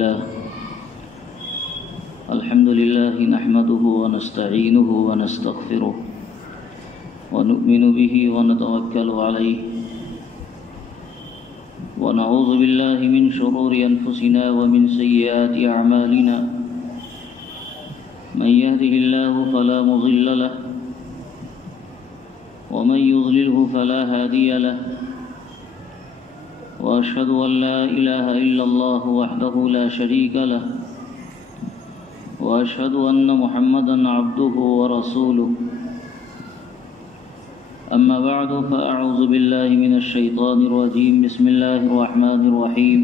لله نحمده ونستعينه ونستغفره ونؤمن به ونتوكل عليه ونعوذ بالله من شرور أنفسنا ومن سيئات أعمالنا من يهده الله فلا مضل له ومن يضلله فلا هادي له وأشهد أن لا إله إلا الله وحده لا شريك له وأشهد أن محمدًا عبده ورسوله أما بعد فأعوذ بالله من الشيطان الرجيم بسم الله الرحمن الرحيم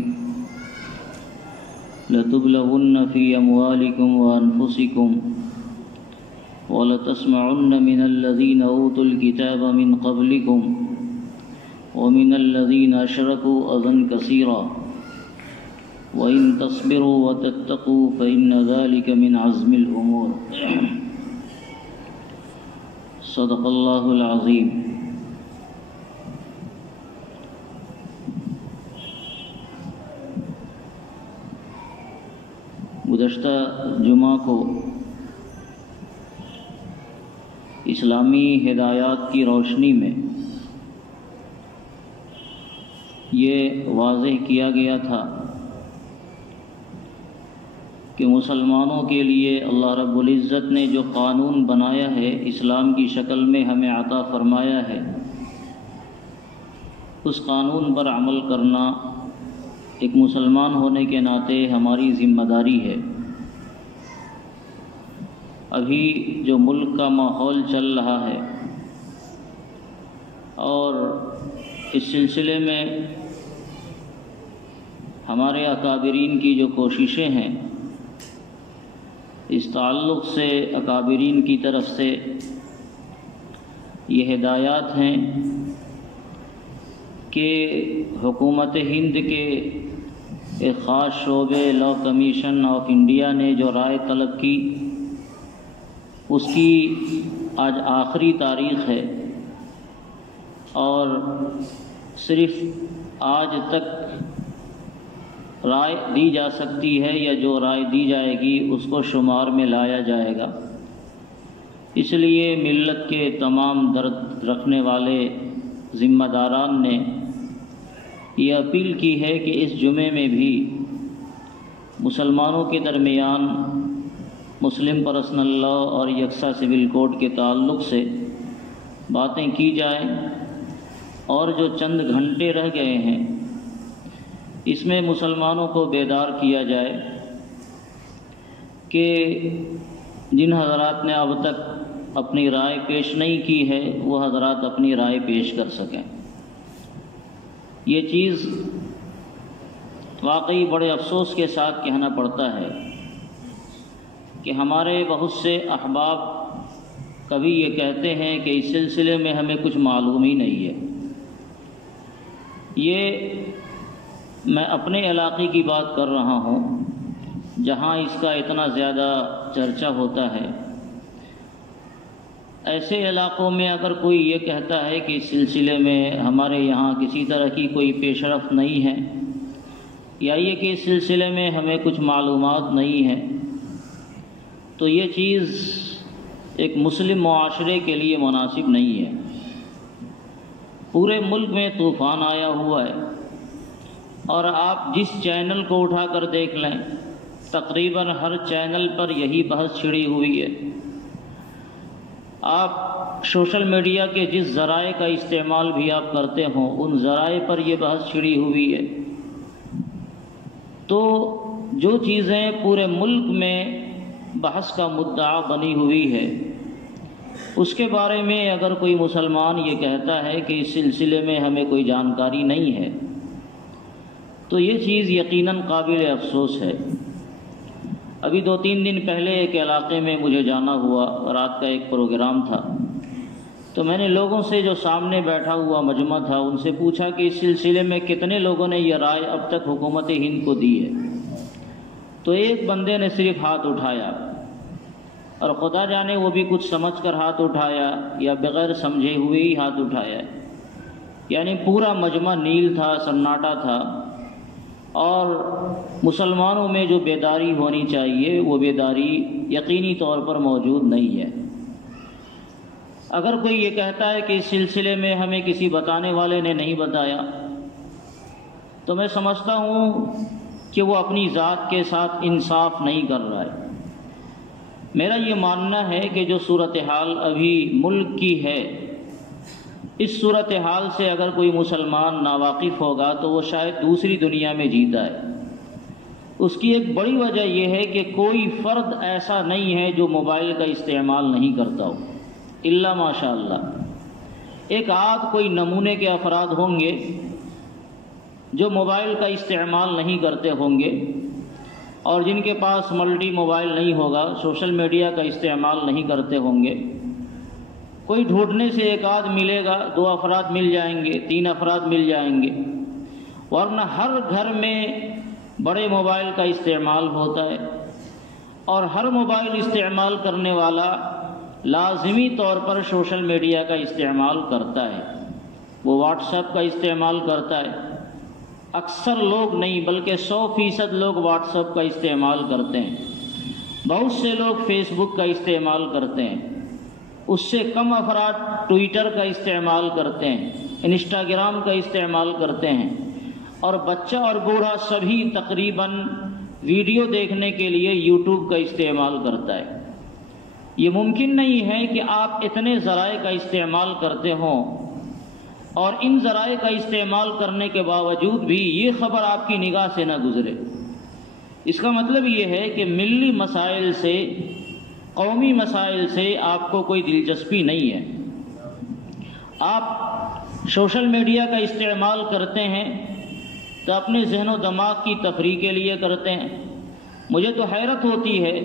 لتبلغن في أموالكم وأنفسكم ولتسمعن من الذين أوتوا الكتاب من قبلكم ومن الذين أشركوا أذى كثيرا وإن تصبروا وتتقوا فإن ذلك من عزم الأمور صدق اللہ العظیم۔ گزشتہ جمعہ کو اسلامی ہدایات کی روشنی میں یہ واضح کیا گیا تھا کہ مسلمانوں کے لیے اللہ رب العزت نے جو قانون بنایا ہے، اسلام کی شکل میں ہمیں عطا فرمایا ہے، اس قانون پر عمل کرنا ایک مسلمان ہونے کے ناطے ہماری ذمہ داری ہے۔ ابھی جو ملک کا ماحول چل رہا ہے اور اس سلسلے میں ہمارے اکابرین کی جو کوششیں ہیں، اس تعلق سے اکابرین کی طرف سے یہ ہدایات ہیں کہ حکومت ہند کے ایک خاص شعبے لا کمیشن آف انڈیا نے جو رائے طلب کی، اس کی آج آخری تاریخ ہے اور صرف آج تک رائے دی جا سکتی ہے یا جو رائے دی جائے گی اس کو شمار میں لایا جائے گا۔ اس لیے ملت کے تمام درد رکھنے والے ذمہ داران نے یہ اپیل کی ہے کہ اس جمعے میں بھی مسلمانوں کے درمیان مسلم پرسنل لاء اور یکساں سول کوڈ کے تعلق سے باتیں کی جائیں، اور جو چند گھنٹے رہ گئے ہیں اس میں مسلمانوں کو بیدار کیا جائے کہ جن حضرات نے اب تک اپنی رائے پیش نہیں کی ہے وہ حضرات اپنی رائے پیش کر سکیں۔ یہ چیز واقعی بڑے افسوس کے ساتھ کہنا پڑتا ہے کہ ہمارے بہت سے احباب کبھی یہ کہتے ہیں کہ اس سلسلے میں ہمیں کچھ معلوم ہی نہیں ہے۔ یہ میں اپنے علاقے کی بات کر رہا ہوں جہاں اس کا اتنا زیادہ چرچا ہوتا ہے۔ ایسے علاقوں میں اگر کوئی یہ کہتا ہے کہ اس سلسلے میں ہمارے یہاں کسی طرح کی کوئی پیش رفت نہیں ہے، یا یہ کہ اس سلسلے میں ہمیں کچھ معلومات نہیں ہے، تو یہ چیز ایک مسلم معاشرے کے لیے مناسب نہیں ہے۔ پورے ملک میں طوفان آیا ہوا ہے اور آپ جس چینل کو اٹھا کر دیکھ لیں تقریباً ہر چینل پر یہی بحث چھڑی ہوئی ہے۔ آپ سوشل میڈیا کے جس ذرائع کا استعمال بھی آپ کرتے ہوں ان ذرائع پر یہ بحث چھڑی ہوئی ہے۔ تو جو چیزیں پورے ملک میں بحث کا مدعا بنی ہوئی ہے، اس کے بارے میں اگر کوئی مسلمان یہ کہتا ہے کہ اس سلسلے میں ہمیں کوئی جانکاری نہیں ہے تو یہ چیز یقیناً قابل افسوس ہے۔ ابھی 2-3 دن پہلے ایک علاقے میں مجھے جانا ہوا، رات کا ایک پروگرام تھا، تو میں نے لوگوں سے جو سامنے بیٹھا ہوا مجمع تھا ان سے پوچھا کہ اس سلسلے میں کتنے لوگوں نے یہ رائے اب تک حکومت ہند کو دی ہے؟ تو ایک بندے نے صرف ہاتھ اٹھایا، اور خدا جانے وہ بھی کچھ سمجھ کر ہاتھ اٹھایا یا بغیر سمجھے ہوئے ہی ہاتھ اٹھایا، یعنی پورا مجمع نیل تھا، سناٹا تھا، اور مسلمانوں میں جو بیداری ہونی چاہیے وہ بیداری یقینی طور پر موجود نہیں ہے۔ اگر کوئی یہ کہتا ہے کہ اس سلسلے میں ہمیں کسی بتانے والے نے نہیں بتایا، تو میں سمجھتا ہوں کہ وہ اپنی ذات کے ساتھ انصاف نہیں کر رہا ہے۔ میرا یہ ماننا ہے کہ جو صورتحال ابھی ملک کی ہے، اس صورتحال سے اگر کوئی مسلمان ناواقف ہوگا تو وہ شاید دوسری دنیا میں جیتا ہے۔ اس کی ایک بڑی وجہ یہ ہے کہ کوئی فرد ایسا نہیں ہے جو موبائل کا استعمال نہیں کرتا ہو، الا ماشاء اللہ۔ ایک آدھ کوئی نمونے کے افراد ہوں گے جو موبائل کا استعمال نہیں کرتے ہوں گے، اور جن کے پاس ملٹی موبائل نہیں ہوگا، سوشل میڈیا کا استعمال نہیں کرتے ہوں گے۔ کوئی ڈھونڈنے سے ایک آدھ ملے گا، 2 افراد مل جائیں گے، 3 افراد مل جائیں گے، ورنہ ہر گھر میں بڑے موبائل کا استعمال ہوتا ہے، اور ہر موبائل استعمال کرنے والا لازمی طور پر سوشل میڈیا کا استعمال کرتا ہے۔ وہ واٹس ایپ کا استعمال کرتا ہے، اکثر لوگ نہیں بلکہ 100% لوگ واٹس ایپ کا استعمال کرتے ہیں، بہت سے لوگ فیس بک کا استعمال کرتے ہیں، اس سے کم افراد ٹویٹر کا استعمال کرتے ہیں، انسٹاگرام کا استعمال کرتے ہیں، اور بچہ اور بوڑھا سبھی تقریباً ویڈیو دیکھنے کے لیے یوٹیوب کا استعمال کرتا ہے۔ یہ ممکن نہیں ہے کہ آپ اتنے ذرائع کا استعمال کرتے ہوں اور ان ذرائع کا استعمال کرنے کے باوجود بھی یہ خبر آپ کی نگاہ سے نہ گزرے۔ اس کا مطلب یہ ہے کہ ملی مسائل سے، قومی مسائل سے آپ کو کوئی دلچسپی نہیں ہے۔ آپ سوشل میڈیا کا استعمال کرتے ہیں تو اپنے ذہن و دماغ کی تفریح کے لیے کرتے ہیں۔ مجھے تو حیرت ہوتی ہے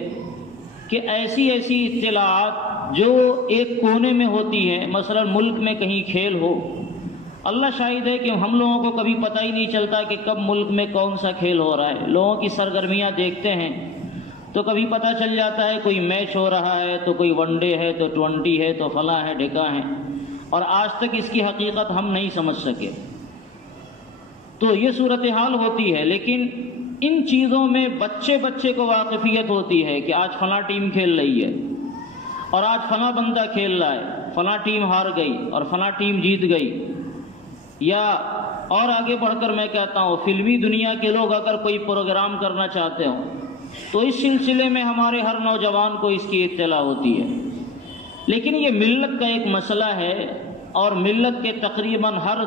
کہ ایسی اطلاعات جو ایک کونے میں ہوتی ہیں، مثلا ملک میں کہیں کھیل ہو، اللہ شاہد ہے کہ ہم لوگوں کو کبھی پتہ ہی نہیں چلتا کہ کب ملک میں کون سا کھیل ہو رہا ہے۔ لوگوں کی سرگرمیاں دیکھتے ہیں تو کبھی پتہ چل جاتا ہے کوئی میچ ہو رہا ہے، تو کوئی ون ڈے ہے، تو 20 ہے، تو فلاں ہے، ڈھکا ہے، اور آج تک اس کی حقیقت ہم نہیں سمجھ سکے۔ تو یہ صورتحال ہوتی ہے، لیکن ان چیزوں میں بچے کو واقفیت ہوتی ہے کہ آج فلاں ٹیم کھیل رہی ہے، اور آج فلاں بندہ کھیل رہا ہے، فلاں ٹیم ہار گئی اور فلاں ٹیم جیت گئی۔ یا اور آگے بڑھ کر میں کہتا ہوں، فلمی دنیا کے لوگ اگر کوئی پروگرام کرنا چاہتے ہوں تو اس سلسلے میں ہمارے ہر نوجوان کو اس کی اطلاع ہوتی ہے۔ لیکن یہ ملت کا ایک مسئلہ ہے، اور ملت کے تقریباً ہر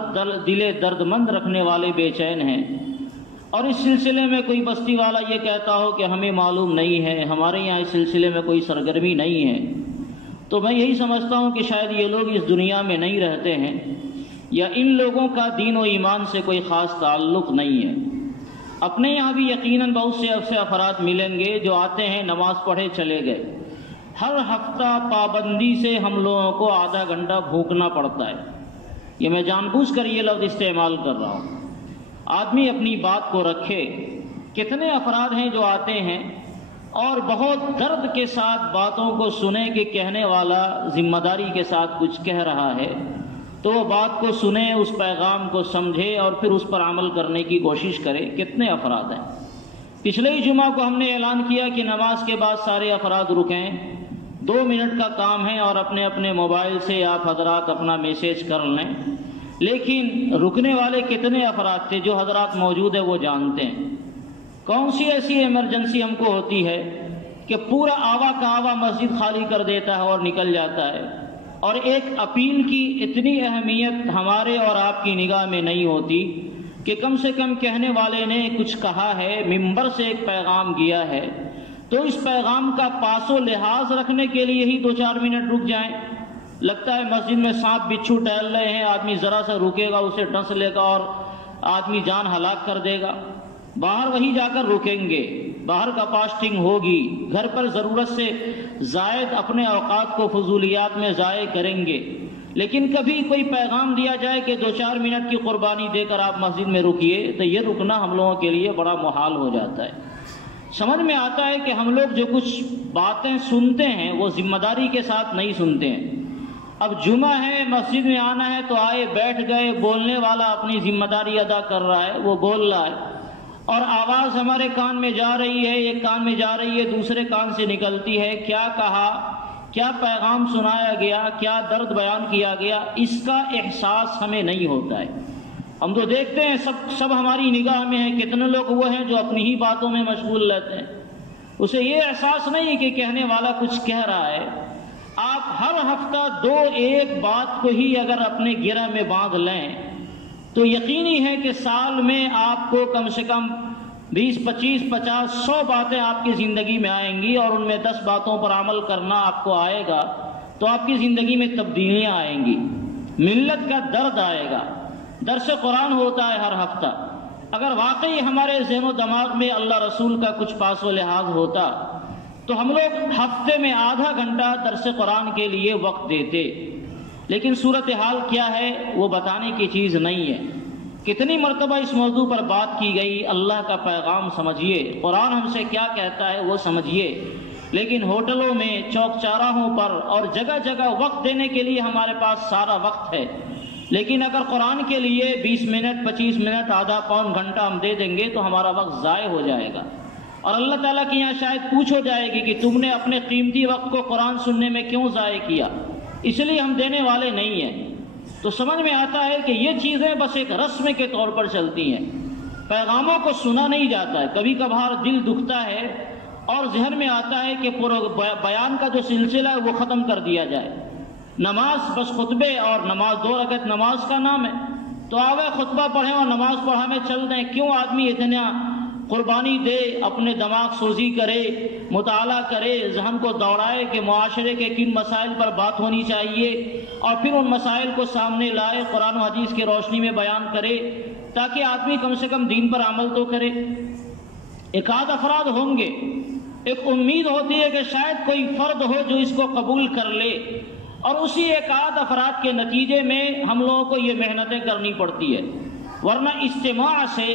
دل درد مند رکھنے والے بے چین ہیں، اور اس سلسلے میں کوئی بستی والا یہ کہتا ہو کہ ہمیں معلوم نہیں ہے، ہمارے یہاں اس سلسلے میں کوئی سرگرمی نہیں ہے، تو میں یہی سمجھتا ہوں کہ شاید یہ لوگ اس دنیا میں نہیں رہتے ہیں، یا ان لوگوں کا دین و ایمان سے کوئی خاص تعلق نہیں ہے۔ اپنے یہاں بھی یقیناً بہت سے افراد ملیں گے جو آتے ہیں، نماز پڑھے چلے گئے۔ ہر ہفتہ پابندی سے ہم لوگوں کو آدھا گھنٹہ بھوکنا پڑتا ہے۔ یہ میں جان بوجھ کر یہ لفظ استعمال کر رہا ہوں۔ آدمی اپنی بات کو رکھے۔ کتنے افراد ہیں جو آتے ہیں اور بہت درد کے ساتھ باتوں کو سنے کہ کہنے والا ذمہ داری کے ساتھ کچھ کہہ رہا ہے، تو وہ بات کو سنے، اس پیغام کو سمجھے اور پھر اس پر عمل کرنے کی کوشش کرے۔ کتنے افراد ہیں؟ پچھلے ہی جمعہ کو ہم نے اعلان کیا کہ نماز کے بعد سارے افراد رکیں، 2 منٹ کا کام ہے، اور اپنے اپنے موبائل سے آپ حضرات اپنا میسیج کر لیں۔ لیکن رکنے والے کتنے افراد تھے؟ جو حضرات موجود ہیں وہ جانتے ہیں۔ کون سی ایسی ایمرجنسی ہم کو ہوتی ہے کہ پورا آوا کا آوا مسجد خالی کر دیتا ہے اور نکل جاتا ہے، اور ایک اپیل کی اتنی اہمیت ہمارے اور آپ کی نگاہ میں نہیں ہوتی کہ کم سے کم کہنے والے نے کچھ کہا ہے، منبر سے ایک پیغام کیا ہے، تو اس پیغام کا پاس و لحاظ رکھنے کے لیے ہی 2-4 منٹ رک جائیں۔ لگتا ہے مسجد میں سانپ بچھو ٹہل رہے ہیں، آدمی ذرا سا رکے گا اسے ڈس لے گا اور آدمی جان ہلاک کر دے گا۔ باہر وہی جا کر رکیں گے، باہر کا فاسٹنگ ہوگی، گھر پر ضرورت سے زائد اپنے اوقات کو فضولیات میں ضائع کریں گے۔ لیکن کبھی کوئی پیغام دیا جائے کہ 2-4 منٹ کی قربانی دے کر آپ مسجد میں رکیے، تو یہ رکنا ہم لوگوں کے لیے بڑا محال ہو جاتا ہے۔ سمجھ میں آتا ہے کہ ہم لوگ جو کچھ باتیں سنتے ہیں وہ ذمہ داری کے ساتھ نہیں سنتے ہیں۔ اب جمعہ ہے، مسجد میں آنا ہے تو آئے، بیٹھ گئے، بولنے والا اپنی ذمہ داری ادا کر رہا ہے، وہ بول رہا ہے، اور آواز ہمارے کان میں جا رہی ہے، ایک کان میں جا رہی ہے، دوسرے کان سے نکلتی ہے، کیا کہا، کیا پیغام سنایا گیا، کیا درد بیان کیا گیا، اس کا احساس ہمیں نہیں ہوتا ہے۔ ہم تو دیکھتے ہیں سب ہماری نگاہ میں ہیں، کتنے لوگ وہ ہیں جو اپنی ہی باتوں میں مشغول رہتے ہیں، اسے یہ احساس نہیں کہ کہنے والا کچھ کہہ رہا ہے۔ آپ ہر ہفتہ 2-1 بات کو ہی اگر اپنے گرہ میں باندھ لیں تو یقینی ہے کہ سال میں آپ کو کم سے کم 20, 25, 50, 100 باتیں آپ کی زندگی میں آئیں گی، اور ان میں 10 باتوں پر عمل کرنا آپ کو آئے گا تو آپ کی زندگی میں تبدیلیاں آئیں گی، ملت کا درد آئے گا۔ درس قرآن ہوتا ہے ہر ہفتہ، اگر واقعی ہمارے ذہن و دماغ میں اللہ رسول کا کچھ پاس و لحاظ ہوتا تو ہم لوگ ہفتے میں آدھا گھنٹہ درس قرآن کے لیے وقت دیتے، لیکن صورتحال کیا ہے وہ بتانے کی چیز نہیں ہے۔ کتنی مرتبہ اس موضوع پر بات کی گئی، اللہ کا پیغام سمجھیے، قرآن ہم سے کیا کہتا ہے وہ سمجھیے، لیکن ہوٹلوں میں، چوک چوراہوں پر اور جگہ جگہ وقت دینے کے لیے ہمارے پاس سارا وقت ہے، لیکن اگر قرآن کے لیے 20 منٹ، 25 منٹ، آدھا پون گھنٹہ ہم دے دیں گے تو ہمارا وقت ضائع ہو جائے گا، اور اللہ تعالیٰ کی یہاں شاید پوچھ ہو جائے گی کہ تم نے اپنے قیمتی وقت کو قرآن سننے میں کیوں ضائع کیا، اس لیے ہم دینے والے نہیں ہیں۔ تو سمجھ میں آتا ہے کہ یہ چیزیں بس ایک رسم کے طور پر چلتی ہیں، پیغاموں کو سنا نہیں جاتا ہے۔ کبھی کبھار دل دکھتا ہے اور ذہن میں آتا ہے کہ بیان کا جو سلسلہ ہے وہ ختم کر دیا جائے، نماز بس خطبے اور نماز 2 رکعت نماز کا نام ہے، تو آوے خطبہ پڑھیں اور نماز پڑھا میں چل دیں۔ کیوں آدمی اتنا قربانی دے، اپنے دماغ سوزی کرے، مطالعہ کرے، ذہن کو دوڑائے کہ معاشرے کے کن مسائل پر بات ہونی چاہیے، اور پھر ان مسائل کو سامنے لائے، قرآن و حدیث کی روشنی میں بیان کرے، تاکہ آدمی کم سے کم دین پر عمل تو کرے۔ ایک آدھ افراد ہوں گے، ایک امید ہوتی ہے کہ شاید کوئی فرد ہو جو اس کو قبول کر لے، اور اسی ایک آدھ افراد کے نتیجے میں ہم لوگوں کو یہ محنتیں کرنی پڑتی ہے، ورنہ اجتماع سے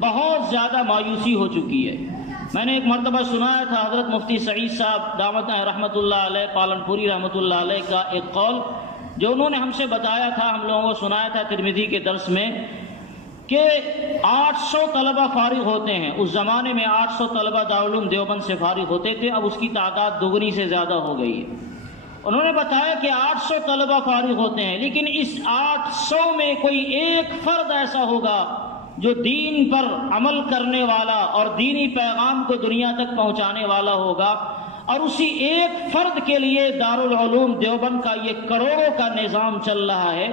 بہت زیادہ مایوسی ہو چکی ہے۔ میں نے ایک مرتبہ سنایا تھا حضرت مفتی سعید صاحب دامت رحمۃ اللہ علیہ پالن پوری رحمۃ اللہ علیہ کا ایک قول جو انہوں نے ہم سے بتایا تھا، ہم لوگوں کو سنایا تھا ترمذی کے درس میں، کہ 800 طلبہ فارغ ہوتے ہیں۔ اس زمانے میں 800 طلبہ دارالعلوم دیوبند سے فارغ ہوتے تھے، اب اس کی تعداد دوگنی سے زیادہ ہو گئی ہے۔ انہوں نے بتایا کہ 800 طلبہ فارغ ہوتے ہیں، لیکن اس 800 میں کوئی ایک فرد ایسا ہوگا جو دین پر عمل کرنے والا اور دینی پیغام کو دنیا تک پہنچانے والا ہوگا، اور اسی ایک فرد کے لیے دارالعلوم دیوبند کا یہ کروڑوں کا نظام چل رہا ہے۔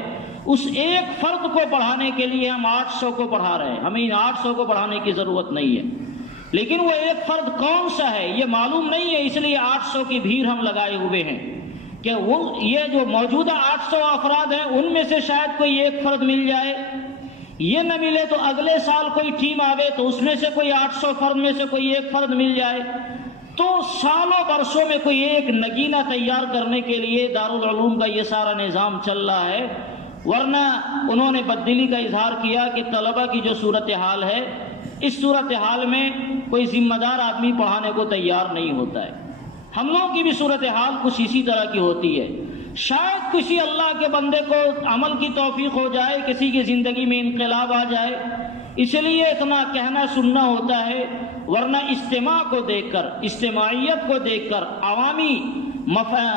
اس ایک فرد کو پڑھانے کے لیے ہم 800 کو پڑھا رہے ہیں، ہمیں ان 800 کو پڑھانے کی ضرورت نہیں ہے، لیکن وہ ایک فرد کون سا ہے یہ معلوم نہیں ہے، اس لیے 800 کی بھیڑ ہم لگائے ہوئے ہیں کہ یہ جو موجودہ 800 افراد ہیں ان میں سے شاید کوئی ایک فرد مل جائے، یہ نہ ملے تو اگلے سال کوئی ٹیم آوے تو اس میں سے کوئی 800 فرد میں سے کوئی ایک فرد مل جائے، تو سالوں برسوں میں کوئی ایک نگینہ تیار کرنے کے لیے دارالعلوم کا یہ سارا نظام چل رہا ہے۔ ورنہ انہوں نے بددلی کا اظہار کیا کہ طلبہ کی جو صورتحال ہے، اس صورتحال میں کوئی ذمہ دار آدمی پڑھانے کو تیار نہیں ہوتا ہے۔ ہم لوگوں کی بھی صورتحال کچھ اسی طرح کی ہوتی ہے، شاید کسی اللہ کے بندے کو عمل کی توفیق ہو جائے، کسی کی زندگی میں انقلاب آ جائے، اس لیے اتنا کہنا سننا ہوتا ہے، ورنہ اجتماع کو دیکھ کر، اجتماعیت کو دیکھ کر، عوامی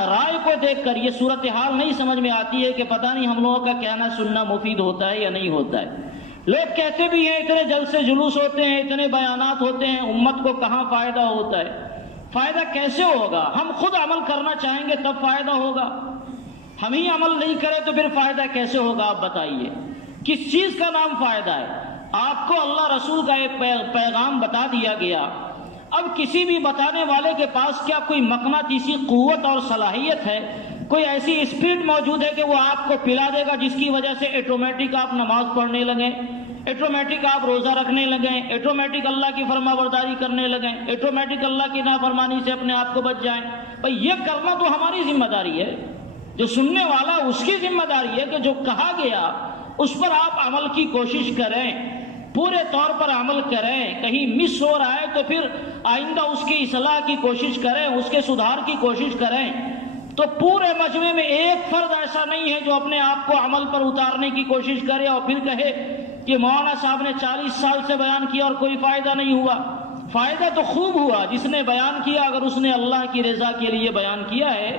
رائے کو دیکھ کر یہ صورتحال نہیں سمجھ میں آتی ہے کہ پتہ نہیں ہم لوگوں کا کہنا سننا مفید ہوتا ہے یا نہیں ہوتا ہے۔ لوگ کہتے بھی ہیں، اتنے جلسے جلوس ہوتے ہیں، اتنے بیانات ہوتے ہیں، امت کو کہاں فائدہ ہوتا ہے؟ فائدہ کیسے ہوگا؟ ہم خود عمل کرنا چاہیں گے تب فائدہ ہوگا، ہم ہی عمل نہیں کریں تو پھر فائدہ کیسے ہوگا؟ آپ بتائیے، کس چیز کا نام فائدہ ہے؟ آپ کو اللہ رسول کا ایک پیغام بتا دیا گیا، اب کسی بھی بتانے والے کے پاس کیا کوئی مقناطیسی قوت اور صلاحیت ہے؟ کوئی ایسی اسپرٹ موجود ہے کہ وہ آپ کو پلا دے گا جس کی وجہ سے ایٹومیٹک آپ نماز پڑھنے لگیں، ایٹومیٹک آپ روزہ رکھنے لگیں، ایٹومیٹک اللہ کی فرما برداری کرنے لگیں، ایٹومیٹک اللہ کی نافرمانی سے اپنے آپ کو بچ جائیں؟ بھئی یہ کرنا تو ہماری ذمہ داری ہے، جو سننے والا اس کی ذمہ داری ہے کہ جو کہا گیا اس پر آپ عمل کی کوشش کریں، پورے طور پر عمل کریں۔ کہیں مس ہو رہا ہے تو پھر آئندہ اس کی اصلاح کی کوشش کریں، اس کے سدھار کی کوشش کریں۔ تو پورے مجمع میں ایک فرد ایسا نہیں ہے جو اپنے آپ کو عمل پر اتارنے کی کوشش کرے اور پھر کہے کہ مولانا صاحب نے 40 سال سے بیان کیا اور کوئی فائدہ نہیں ہوا. فائدہ تو خوب ہوا. جس نے بیان کیا اگر اس نے اللہ کی رضا کے لیے بیان کیا ہے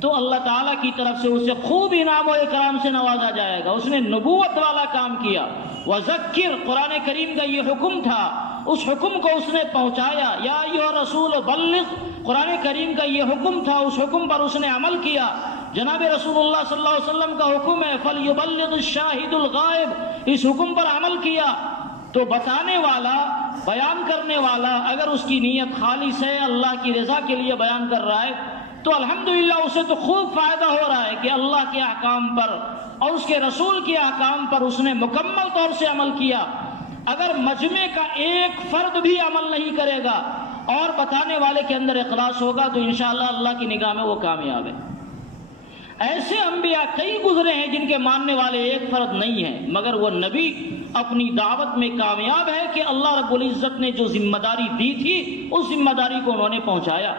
تو اللہ تعالیٰ کی طرف سے اسے خوب انعام و اکرام سے نوازا جائے گا. اس نے نبوت والا کام کیا. وذکر قرآن کریم کا یہ حکم تھا, اس حکم کو اس نے پہنچایا. یا ایھا الرسول بلغ قرآن کریم کا یہ حکم تھا, اس حکم پر اس نے عمل کیا. جناب رسول اللہ صلی اللہ علیہ وسلم کا حکم ہے فلیبلغ الشاہد الغائب, اس حکم پر عمل کیا. تو بتانے والا, بیان کرنے والا اگر اس کی نیت خالص ہے, اللہ کی رضا کے لیے بیان کر رہا ہے, تو الحمدللہ اسے تو خوب فائدہ ہو رہا ہے کہ اللہ کے احکام پر اور اس کے رسول کے احکام پر اس نے مکمل طور سے عمل کیا. اگر مجمع کا ایک فرد بھی عمل نہیں کرے گا اور بتانے والے کے اندر اخلاص ہوگا تو انشاءاللہ اللہ کی نگاہ میں وہ کامیاب ہے. ایسے انبیاء کئی گزرے ہیں جن کے ماننے والے ایک فرد نہیں ہیں, مگر وہ نبی اپنی دعوت میں کامیاب ہے کہ اللہ رب العزت نے جو ذمہ داری دی تھی اس ذمہ داری کو انہوں نے پہنچایا.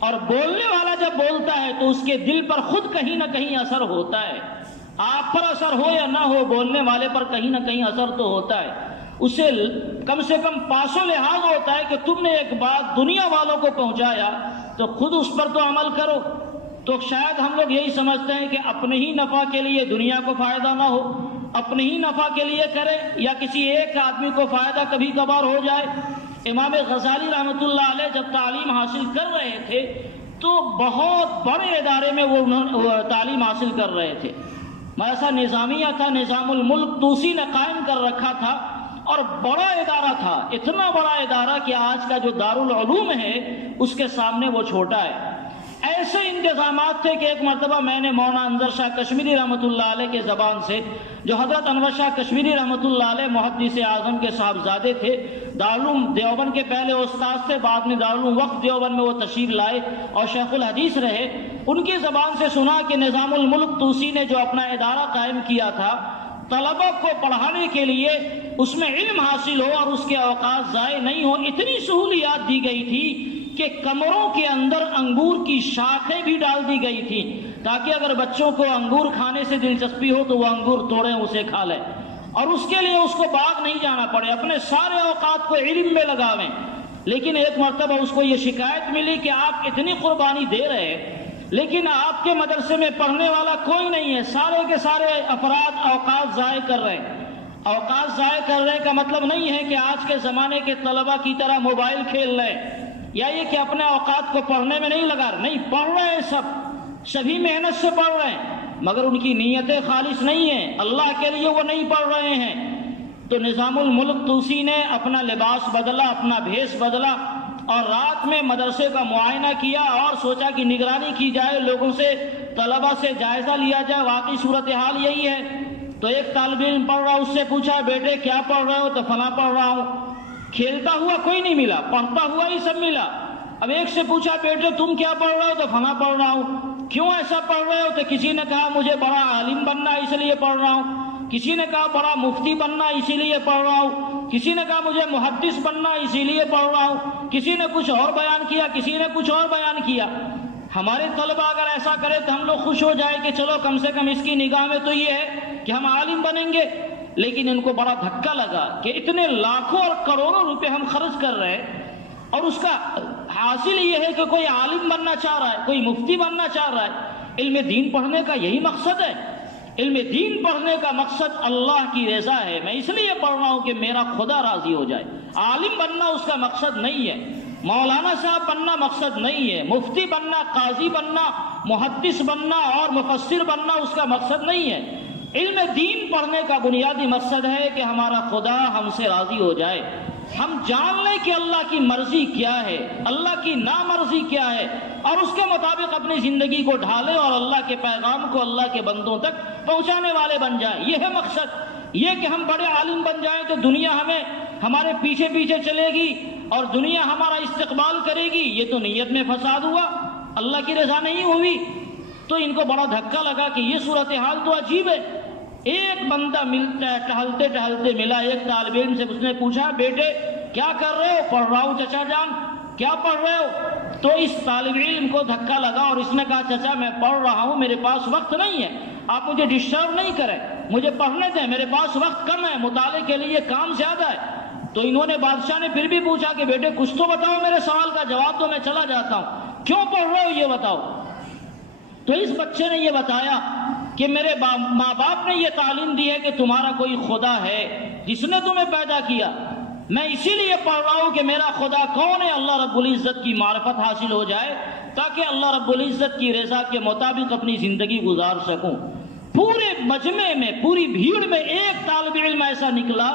اور بولنے والا جب بولتا ہے تو اس کے دل پر خود کہیں نہ کہیں اثر ہوتا ہے. آپ پر اثر ہو یا نہ ہو, بولنے والے پر کہیں نہ کہیں اثر تو ہوتا ہے. اسے کم سے کم پاس و لحاظ ہوتا ہے کہ تم نے ایک بات دنیا والوں کو پہنچایا تو خود اس پر تو عمل کرو. تو شاید ہم لوگ یہی سمجھتے ہیں کہ اپنے ہی نفع کے لیے دنیا کو فائدہ نہ ہو, اپنے ہی نفع کے لیے کرے یا کسی ایک آدمی کو فائدہ کبھی کبھار ہو جائے. امام غزالی رحمۃ اللہ علیہ جب تعلیم حاصل کر رہے تھے تو بہت بڑے ادارے میں وہ تعلیم حاصل کر رہے تھے. مدرسہ نظامیہ تھا, نظام الملک توسی نے قائم کر رکھا تھا اور بڑا ادارہ تھا, اتنا بڑا ادارہ کہ آج کا جو دارالعلوم ہے اس کے سامنے وہ چھوٹا ہے. ایسے انتظامات تھے کہ ایک مرتبہ میں نے مولانا انظر شاہ کشمیری رحمۃ اللہ علیہ کے زبان سے, جو حضرت انور شاہ کشمیری رحمۃ اللہ علیہ محدث اعظم کے صاحبزادے تھے, دارالعلوم دیوبند کے پہلے استاد تھے, بعد میں دارالعلوم وقت دیوبند میں وہ تشریف لائے اور شیخ الحدیث رہے, ان کی زبان سے سنا کہ نظام الملک توسی نے جو اپنا ادارہ قائم کیا تھا طلبہ کو پڑھانے کے لیے, اس میں علم حاصل ہو اور اس کے اوقات ضائع نہیں ہو, اتنی سہولیات دی گئی تھی کہ کمروں کے اندر انگور کی شاخیں بھی ڈال دی گئی تھی تاکہ اگر بچوں کو انگور کھانے سے دلچسپی ہو تو وہ انگور توڑیں, اسے کھا لیں, اور اس کے لیے اس کو باغ نہیں جانا پڑے, اپنے سارے اوقات کو علم میں لگاویں. لیکن ایک مرتبہ اس کو یہ شکایت ملی کہ آپ اتنی قربانی دے رہے ہیں لیکن آپ کے مدرسے میں پڑھنے والا کوئی نہیں ہے, سارے کے سارے افراد اوقات ضائع کر رہے ہیں. اوقات ضائع کرنے کا مطلب نہیں ہے کہ آج کے زمانے کے طلبہ کی طرح موبائل کھیل رہے ہیں یا یہ کہ اپنے اوقات کو پڑھنے میں نہیں لگا رہے, نہیں, پڑھ رہے ہیں, سبھی محنت سے پڑھ رہے ہیں, مگر ان کی نیتیں خالص نہیں ہیں, اللہ کے لیے وہ نہیں پڑھ رہے ہیں. تو نظام الملک توسی نے اپنا لباس بدلا, اپنا بھیس بدلا اور رات میں مدرسے کا معائنہ کیا اور سوچا کہ نگرانی کی جائے, لوگوں سے, طلبہ سے جائزہ لیا جائے, واقعی صورتحال یہی ہے. تو ایک طالب علم پڑھ رہا, اس سے پوچھا بیٹے کیا پڑھ رہے ہو, تو فلاں پڑھ رہا ہوں. کھیلتا ہوا کوئی نہیں ملا, پڑھتا ہوا ہی سب ملا. اب ایک سے پوچھا بیٹے تم کیا پڑھ رہے ہو, تو فلاں پڑھ رہا ہوں. کیوں ایسا پڑھ رہے ہو, تو کسی نے کہا مجھے بڑا عالم بننا اس لیے پڑھ رہا ہوں, کسی نے کہا بڑا مفتی بننا اسی لیے پڑھ رہا ہوں, کسی نے کہا مجھے محدث بننا اسی لیے پڑھ رہا ہوں, کسی نے کچھ اور بیان کیا, کسی نے کچھ اور بیان کیا. ہمارے طلبہ اگر ایسا کرے تو ہم لوگ خوش ہو جائے کہ چلو کم سے کم اس کی نگاہ میں تو یہ ہے کہ ہم عالم بنیں گے. لیکن ان کو بڑا دھکا لگا کہ اتنے لاکھوں اور کروڑوں روپے ہم خرچ کر رہے ہیں اور اس کا حاصل یہ ہے کہ کوئی عالم بننا چاہ رہا ہے, کوئی مفتی بننا چاہ رہا ہے. علم دین پڑھنے کا یہی مقصد ہے, علم دین پڑھنے کا مقصد اللہ کی رضا ہے. میں اس لیے پڑھ رہا ہوں کہ میرا خدا راضی ہو جائے. عالم بننا اس کا مقصد نہیں ہے, مولانا صاحب بننا مقصد نہیں ہے, مفتی بننا, قاضی بننا, محدث بننا اور مفسر بننا اس کا مقصد نہیں ہے. علم دین پڑھنے کا بنیادی مقصد ہے کہ ہمارا خدا ہم سے راضی ہو جائے, ہم جان لیں کہ اللہ کی مرضی کیا ہے, اللہ کی نامرضی کیا ہے, اور اس کے مطابق اپنی زندگی کو ڈھالیں اور اللہ کے پیغام کو اللہ کے بندوں تک پہنچانے والے بن جائیں. یہ ہے مقصد. یہ کہ ہم بڑے عالم بن جائیں تو دنیا ہمیں ہمارے پیچھے پیچھے چلے گی اور دنیا ہمارا استقبال کرے گی, یہ تو نیت میں فساد ہوا, اللہ کی رضا نہیں ہوئی. تو ان کو بڑا دھکا لگا کہ یہ صورتحال تو عجیب ہے. ایک بندہ ملتا ہے, ٹہلتے ٹہلتے ملا, ایک طالب علم سے اس نے پوچھا بیٹے کیا کر رہے ہو, پڑھ رہا ہوں چچا جان. کیا پڑھ رہے ہو؟ تو اس طالب علم کو دھکا لگا اور اس نے کہا چچا میں پڑھ رہا ہوں, میرے پاس وقت نہیں ہے, آپ مجھے ڈسٹرب نہیں کریں. مجھے پڑھنے دیں، میرے پاس وقت کم ہے، مطالعے کے لیے کام زیادہ ہے۔ تو انہوں نے بادشاہ نے پھر بھی پوچھا کہ بیٹے کچھ تو بتاؤ، میرے سوال کا جواب تو میں چلا جاتا ہوں، کیوں پڑھ رہے ہو یہ بتاؤ۔ تو اس بچے نے یہ بتایا کہ میرے ماں باپ نے یہ تعلیم دی ہے کہ تمہارا کوئی خدا ہے جس نے تمہیں پیدا کیا، میں اسی لیے پڑھ رہا ہوں کہ میرا خدا کون ہے، اللہ رب العزت کی معرفت حاصل ہو جائے تاکہ اللہ رب العزت کی رضا کے مطابق اپنی زندگی گزار سکوں۔ پورے مجمع میں، پوری بھیڑ میں ایک طالب علم ایسا نکلا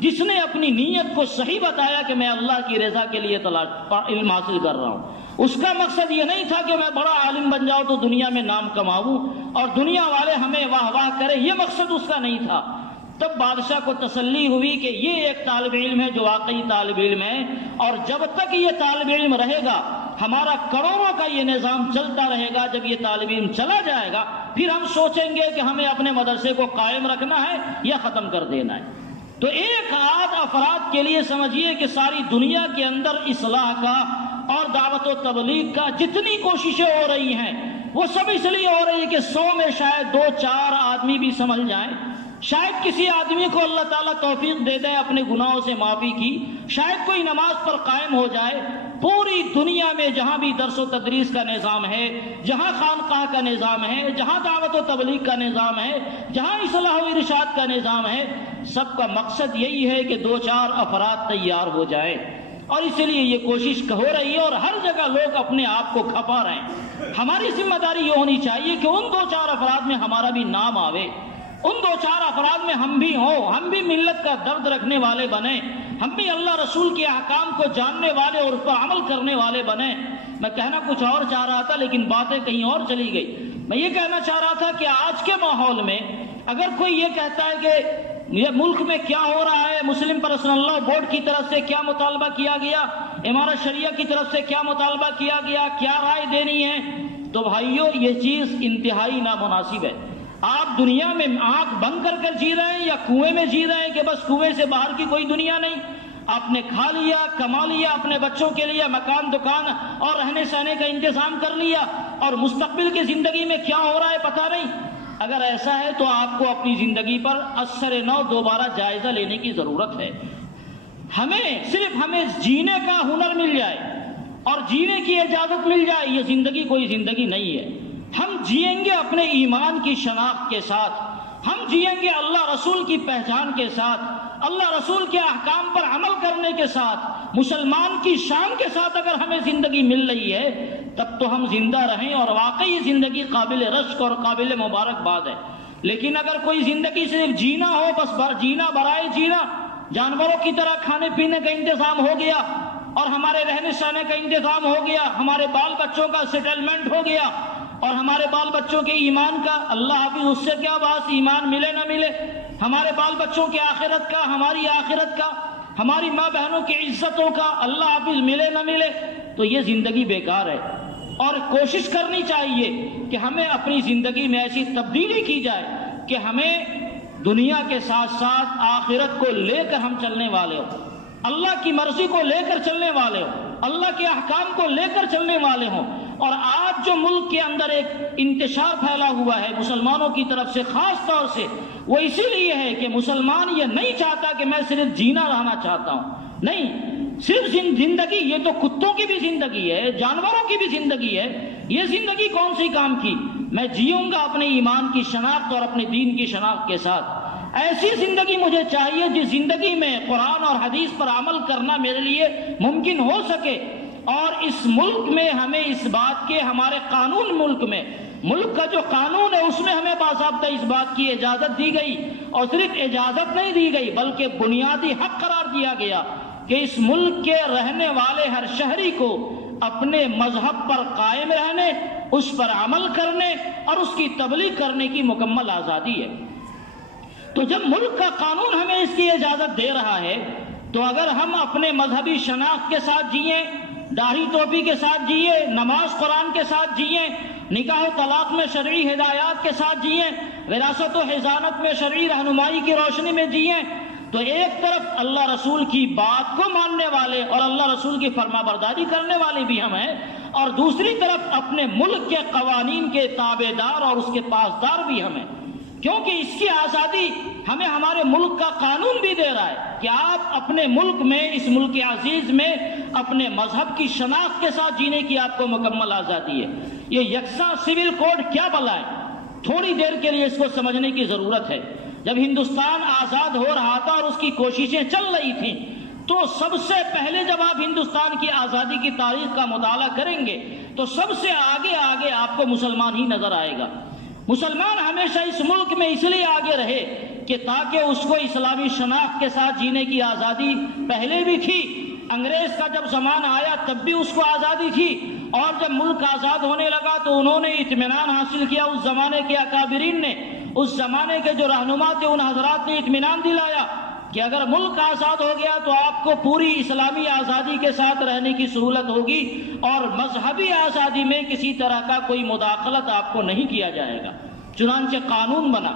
جس نے اپنی نیت کو صحیح بتایا کہ میں اللہ کی رضا کے لیے علم حاصل کر رہا ہوں۔ اس کا مقصد یہ نہیں تھا کہ میں بڑا عالم بن جاؤں تو دنیا میں نام کماؤں اور دنیا والے ہمیں واہ واہ کریں، یہ مقصد اس کا نہیں تھا۔ تب بادشاہ کو تسلی ہوئی کہ یہ ایک طالب علم ہے جو واقعی طالب علم ہے، اور جب تک یہ طالب علم رہے گا ہمارا کروڑوں کا یہ نظام چلتا رہے گا۔ جب یہ طالب علم چلا جائے گا پھر ہم سوچیں گے کہ ہمیں اپنے مدرسے کو قائم رکھنا ہے یا ختم کر دینا ہے۔ تو ایک آدھ افراد کے لیے سمجھیے کہ ساری دنیا کے اندر اصلاح کا اور دعوت و تبلیغ کا جتنی کوششیں ہو رہی ہیں وہ سب اس لیے ہو رہی ہے کہ 100 میں شاید 2-4 آدمی بھی سمجھ جائیں، شاید کسی آدمی کو اللہ تعالیٰ توفیق دے دے اپنے گناہوں سے معافی کی، شاید کوئی نماز پر قائم ہو جائے۔ پوری دنیا میں جہاں بھی درس و تدریس کا نظام ہے، جہاں خانقاہ کا نظام ہے، جہاں دعوت و تبلیغ کا نظام ہے، جہاں اصلاح و ارشاد کا نظام ہے، سب کا مقصد یہی ہے کہ 2-4 افراد تیار ہو جائیں، اور اسی لیے یہ کوشش ہو رہی ہے اور ہر جگہ لوگ اپنے آپ کو کھپا رہے ہیں۔ ہماری ذمہ داری یہ ہونی چاہیے کہ ان 2-4 افراد میں ہمارا بھی نام آوے، ان 2-4 افراد میں ہم بھی ہوں، ہم بھی ملت کا درد رکھنے والے بنیں، ہم بھی اللہ رسول کے احکام کو جاننے والے اور اس پر عمل کرنے والے بنیں۔ میں کہنا کچھ اور چاہ رہا تھا لیکن باتیں کہیں اور چلی گئی۔ میں یہ کہنا چاہ رہا تھا کہ آج کے ماحول میں اگر کوئی یہ کہتا ہے کہ یہ ملک میں کیا ہو رہا ہے، مسلم پرسنل لاء بورڈ کی طرف سے کیا مطالبہ کیا گیا، امارت شریعہ کی طرف سے کیا مطالبہ کیا گیا، کیا رائے دینی ہے، تو بھائیو یہ چیز انتہائی نامناسب ہے۔ آپ دنیا میں آنکھ بند کر کر جی رہے ہیں یا کنویں میں جی رہے ہیں کہ بس کنویں سے باہر کی کوئی دنیا نہیں؟ آپ نے کھا لیا، کما لیا، اپنے بچوں کے لیے مکان دکان اور رہنے سہنے کا انتظام کر لیا، اور مستقبل کی زندگی میں کیا ہو رہا ہے پتہ نہیں۔ اگر ایسا ہے تو آپ کو اپنی زندگی پر اثر نو دوبارہ جائزہ لینے کی ضرورت ہے۔ ہمیں جینے کا ہنر مل جائے اور جینے کی اجازت مل جائے، یہ زندگی کوئی زندگی نہیں ہے۔ ہم جئیں گے اپنے ایمان کی شناخت کے ساتھ، ہم جئیں گے اللہ رسول کی پہچان کے ساتھ، اللہ رسول کے احکام پر عمل کرنے کے ساتھ، مسلمان کی شان کے ساتھ اگر ہمیں زندگی مل رہی ہے تب تو ہم زندہ رہیں، اور واقعی زندگی قابل رشک اور قابل مبارکباد ہے۔ لیکن اگر کوئی زندگی صرف جینا ہو، بس جینا برائے جینا، جانوروں کی طرح کھانے پینے کا انتظام ہو گیا اور ہمارے رہنے سہنے کا انتظام ہو گیا، ہمارے بال بچوں کا سیٹلمنٹ ہو گیا اور ہمارے بال بچوں کے ایمان کا اللہ حافظ اس سے کیا بات، ایمان ملے نہ ملے، ہمارے بال بچوں کے آخرت کا، ہماری آخرت کا، ہماری ماں بہنوں کی عزتوں کا اللہ حافظ ملے نہ ملے، تو یہ زندگی بیکار ہے۔ اور کوشش کرنی چاہیے کہ ہمیں اپنی زندگی میں ایسی تبدیلی کی جائے کہ ہمیں دنیا کے ساتھ ساتھ آخرت کو لے کر ہم چلنے والے ہوں، اللہ کی مرضی کو لے کر چلنے والے ہوں، اللہ کے احکام کو لے کر چلنے والے ہوں۔ اور آج جو ملک کے اندر ایک انتشار پھیلا ہوا ہے مسلمانوں کی طرف سے خاص طور سے، وہ اسی لیے ہے کہ مسلمان یہ نہیں چاہتا کہ میں صرف جینا رہنا چاہتا ہوں، نہیں، صرف زندگی یہ تو کتوں کی بھی زندگی ہے، جانوروں کی بھی زندگی ہے، یہ زندگی کون سی کام کی؟ میں جیوں گا اپنے ایمان کی شناخت اور اپنے دین کی شناخت کے ساتھ۔ ایسی زندگی مجھے چاہیے جس زندگی میں قرآن اور حدیث پر عمل کرنا میرے لیے ممکن ہو سکے، اور اس ملک میں ہمیں اس بات کے، ہمارے قانون ملک کا جو قانون ہے اس میں ہمیں باضابطہ اس بات کی اجازت دی گئی، اور صرف اجازت نہیں دی گئی بلکہ بنیادی حق قرار دیا گیا کہ اس ملک کے رہنے والے ہر شہری کو اپنے مذہب پر قائم رہنے، اس پر عمل کرنے اور اس کی تبلیغ کرنے کی مکمل آزادی ہے۔ تو جب ملک کا قانون ہمیں اس کی اجازت دے رہا ہے تو اگر ہم اپنے مذہبی شناخت کے ساتھ جئیں، داڑھی ٹوپی کے ساتھ جئیں، نماز قرآن کے ساتھ جئیں، نکاح و طلاق میں شرعی ہدایات کے ساتھ جئیں، وراثت و حضانت میں شرعی رہنمائی کی روشنی میں جئیں، تو ایک طرف اللہ رسول کی بات کو ماننے والے اور اللہ رسول کی فرما برداری کرنے والے بھی ہم ہیں، اور دوسری طرف اپنے ملک کے قوانین کے تابع دار اور اس کے پاسدار بھی ہم ہیں۔ کیونکہ اس کی آزادی ہمیں ہمارے ملک کا قانون بھی دے رہا ہے کہ آپ اپنے ملک میں، اس ملک عزیز میں اپنے مذہب کی شناخت کے ساتھ جینے کی آپ کو مکمل آزادی ہے۔ یہ یکساں سول کوڈ کیا بلا ہے، تھوڑی دیر کے لیے اس کو سمجھنے کی ضرورت ہے۔ جب ہندوستان آزاد ہو رہا تھا اور اس کی کوششیں چل رہی تھیں، تو سب سے پہلے جب آپ ہندوستان کی آزادی کی تاریخ کا مطالعہ کریں گے تو سب سے آگے آگے آپ کو مسلمان ہی نظر آئے گا۔ مسلمان ہمیشہ اس ملک میں اس لیے آگے رہے کہ تاکہ اس کو اسلامی شناخت کے ساتھ جینے کی آزادی پہلے بھی تھی، انگریز کا جب زمانہ آیا تب بھی اس کو آزادی تھی، اور جب ملک آزاد ہونے لگا تو انہوں نے اطمینان حاصل کیا، اس زمانے کے اکابرین نے، اس زمانے کے جو رہنما تھے ان حضرات نے اطمینان دلایا کہ اگر ملک آزاد ہو گیا تو آپ کو پوری اسلامی آزادی کے ساتھ رہنے کی سہولت ہوگی اور مذہبی آزادی میں کسی طرح کا کوئی مداخلت آپ کو نہیں کیا جائے گا۔ چنانچہ قانون بنا،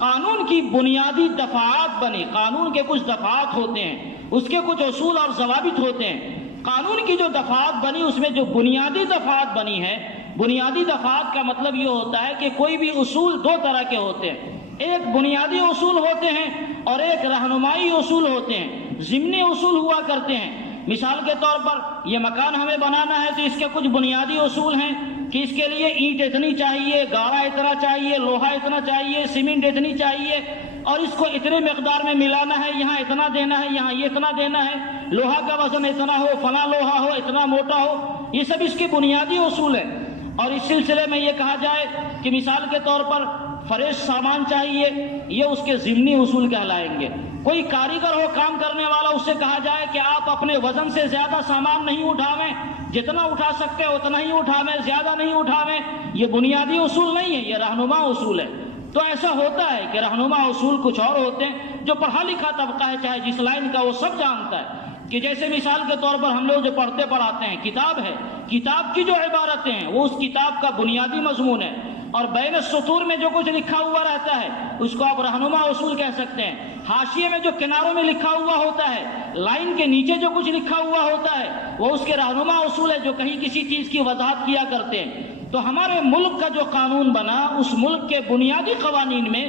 قانون کی بنیادی دفعات بنی، قانون کے کچھ دفعات ہوتے ہیں، اس کے کچھ اصول اور ضوابط ہوتے ہیں۔ قانون کی جو دفعات بنی اس میں جو بنیادی دفعات بنی ہے، بنیادی دفعات کا مطلب یہ ہوتا ہے کہ کوئی بھی اصول دو طرح کے ہوتے ہیں، ایک بنیادی اصول ہوتے ہیں اور ایک رہنمائی اصول ہوتے ہیں، ضمنی اصول ہوا کرتے ہیں۔ مثال کے طور پر یہ مکان ہمیں بنانا ہے تو اس کے کچھ بنیادی اصول ہیں کہ اس کے لیے اینٹ اتنی چاہیے، گارا اتنا چاہیے، لوہا اتنا چاہیے، سیمنٹ اتنی چاہیے، اور اس کو اتنے مقدار میں ملانا ہے، یہاں اتنا دینا ہے، یہاں یہ اتنا دینا ہے، لوہا کا وزن اتنا ہو، فلاں لوہا ہو، اتنا موٹا ہو، یہ سب اس کے بنیادی اصول ہیں۔ اور اس سلسلے میں یہ کہا جائے کہ مثال کے طور پر فریش سامان چاہیے، یہ اس کے ضمنی اصول کہلائیں گے۔ کوئی کاریگر ہو، کام کرنے والا، اس سے کہا جائے کہ آپ اپنے وزن سے زیادہ سامان نہیں اٹھاویں، جتنا اٹھا سکتے اتنا ہی اٹھاویں، زیادہ نہیں اٹھاویں، یہ بنیادی اصول نہیں ہے، یہ رہنما اصول ہے۔ تو ایسا ہوتا ہے کہ رہنما اصول کچھ اور ہوتے ہیں، جو پڑھا لکھا طبقہ ہے چاہے جس لائن کا، وہ سب جانتا ہے کہ جیسے مثال کے طور پر ہم لوگ جو پڑھتے پڑھاتے ہیں، کتاب ہے، کتاب کی جو عبارتیں ہیں وہ اس کتاب کا بنیادی مضمون ہے، اور بین السطور میں جو کچھ لکھا ہوا رہتا ہے اس کو آپ رہنما اصول کہہ سکتے ہیں۔ حاشیے میں جو کناروں میں لکھا ہوا ہوتا ہے، لائن کے نیچے جو کچھ لکھا ہوا ہوتا ہے، وہ اس کے رہنما اصول ہے جو کہیں کسی چیز کی وضاحت کیا کرتے ہیں۔ تو ہمارے ملک کا جو قانون بنا، اس ملک کے بنیادی قوانین میں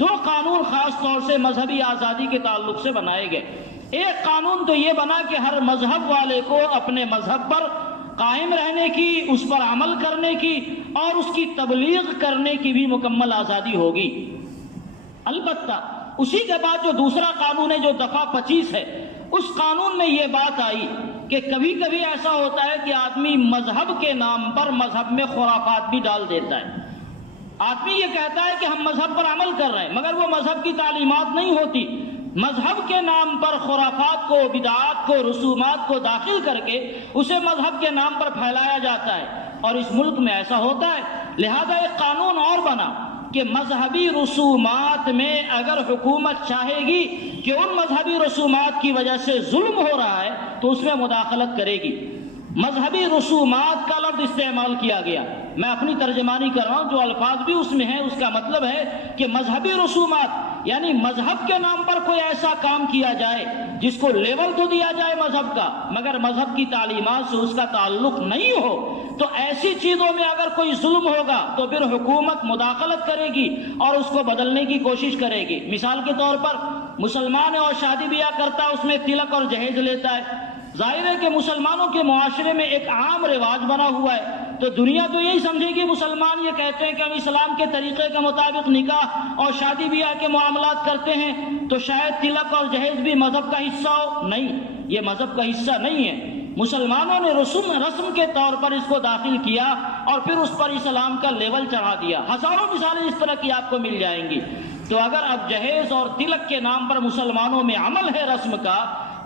دو قانون خاص طور سے مذہبی آزادی کے تعلق سے بنائے گئے۔ ایک قانون تو یہ بنا کہ ہر مذہب والے کو اپنے مذہب پر قائم رہنے کی، اس پر عمل کرنے کی اور اس کی تبلیغ کرنے کی بھی مکمل آزادی ہوگی۔ البتہ اسی کے بعد جو دوسرا قانون ہے جو دفعہ 25 ہے، اس قانون میں یہ بات آئی کہ کبھی کبھی ایسا ہوتا ہے کہ آدمی مذہب کے نام پر مذہب میں خرافات بھی ڈال دیتا ہے۔ آدمی یہ کہتا ہے کہ ہم مذہب پر عمل کر رہے ہیں، مگر وہ مذہب کی تعلیمات نہیں ہوتی۔ مذہب کے نام پر خرافات کو، بدعات کو، رسومات کو داخل کر کے اسے مذہب کے نام پر پھیلایا جاتا ہے، اور اس ملک میں ایسا ہوتا ہے۔ لہذا ایک قانون اور بنا کہ مذہبی رسومات میں اگر حکومت چاہے گی کہ ان مذہبی رسومات کی وجہ سے ظلم ہو رہا ہے تو اس میں مداخلت کرے گی۔ مذہبی رسومات کا لفظ استعمال کیا گیا، میں اپنی ترجمانی کر رہا ہوں، جو الفاظ بھی اس میں ہیں اس کا مطلب ہے کہ مذہبی رسومات یعنی مذہب کے نام پر کوئی ایسا کام کیا جائے جس کو لیول تو دیا جائے مذہب کا، مگر مذہب کی تعلیمات سے اس کا تعلق نہیں ہو، تو ایسی چیزوں میں اگر کوئی ظلم ہوگا تو پھر حکومت مداخلت کرے گی اور اس کو بدلنے کی کوشش کرے گی۔ مثال کے طور پر مسلمان ہے اور شادی بیاہ کرتا ہے، اس میں تلک اور جہیز لیتا ہے۔ ظاہر ہے کہ مسلمانوں کے معاشرے میں ایک عام رواج بنا ہوا ہے، تو دنیا تو یہی سمجھے گی مسلمان یہ کہتے ہیں کہ ہم اسلام کے طریقے کے مطابق نکاح اور شادی بیاہ کے معاملات کرتے ہیں، تو شاید تلک اور جہیز بھی مذہب کا حصہ ہو۔ نہیں، یہ مذہب کا حصہ نہیں ہے۔ مسلمانوں نے رسم کے طور پر اس کو داخل کیا اور پھر اس پر اسلام کا لیول چڑھا دیا۔ ہزاروں مثالیں اس طرح کی آپ کو مل جائیں گی۔ تو اگر اب جہیز اور تلک کے نام پر مسلمانوں میں عمل ہے رسم کا،